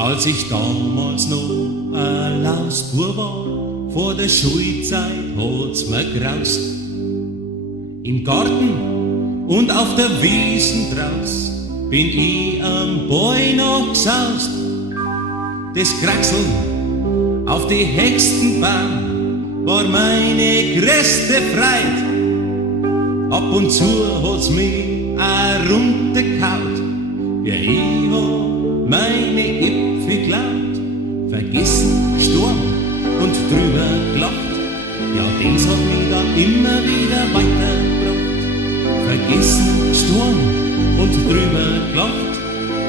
Als ich damals noch ein Lausbua war, vor der Schuizeit hat's mir graust. Im Garten und auf der Wiesn drauss bin ich am Boy noch saust. Das Kraxeln auf die höchsten Baam war meine größte Freid. Ab und zu hat's mich auch runtergehaut, ja ich hab meine Äpfe geklaut, vergessen, STORB und drüber gelacht, ja das hat mich dann immer wieder weitergebracht. Vergessen, STORB und drüber gelacht,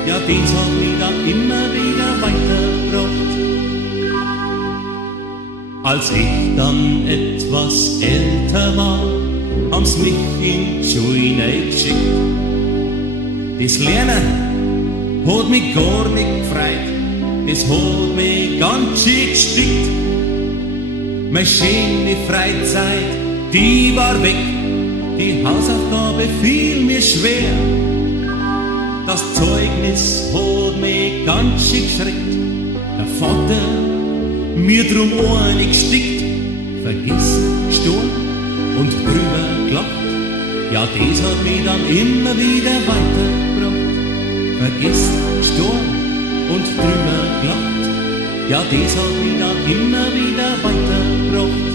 ja das hat mich dann immer wieder weitergebracht. Als ich dann etwas älter war, haben's mich in die Schule geschickt. Das Lernen hat mich gar nicht gefreut, das hat mich ganz schön gestickt. Meine schöne Freizeit, die war weg, die Hausaufgabe fiel mir schwer. Das Zeugnis hat mich ganz schön geschreckt, der Vater mir drum einig gestickt. Vergessen, STORB und drüber gelacht, ja das hat mich dann immer wieder weitergebracht. Vergessen, STORB und drüber gelacht, ja das hat mich dann immer wieder weitergebracht.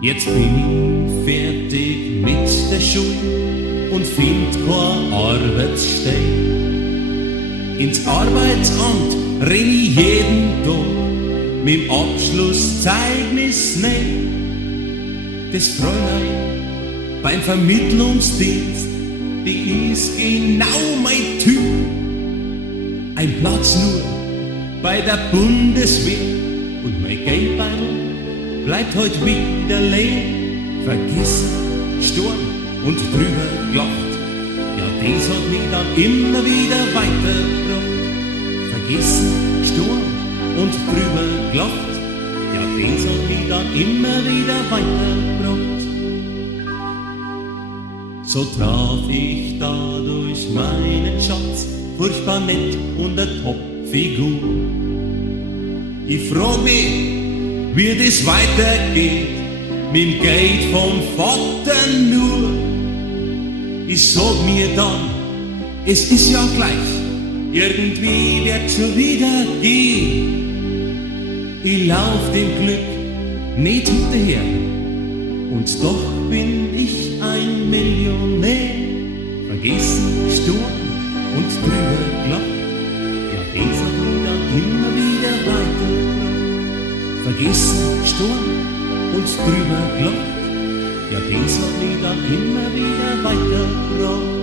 Jetzt bin ich fertig mit der Schule und find keine Arbeitsstelle. Ins Arbeitsamt renn ich jeden Tag mit dem Abschlusszeugnis nehmen. Das Fräulein beim Vermittlungsdienst, die ist genau mein Typ. Ein Platz nur bei der Bundeswehr und mein Geldbeutel bleibt heut wieder leer. Vergessen, STORB und drüber gelacht, ja das hat mich dann immer wieder weitergebracht. Vergessen, STORB und drüber gelacht, ja das hat mich dann immer wieder weitergebracht. So traf ich dadurch meinen Schatz, furchtbar nett und eine Top-Figur. Ich frag mich, wie das weitergeht, mit dem Geld vom Vater nur. Ich sag mir dann, es ist ja gleich, irgendwie wird's schon wieder gehen. Ich lauf dem Glück nicht hinterher, und doch bin ich ein Millionär. Vergessen, STORB und drüber gelacht, ja das hat mich dann immer wieder weitergebracht. Vergessen, STORB und drüber gelacht, ja das hat mich dann immer wieder weitergebracht.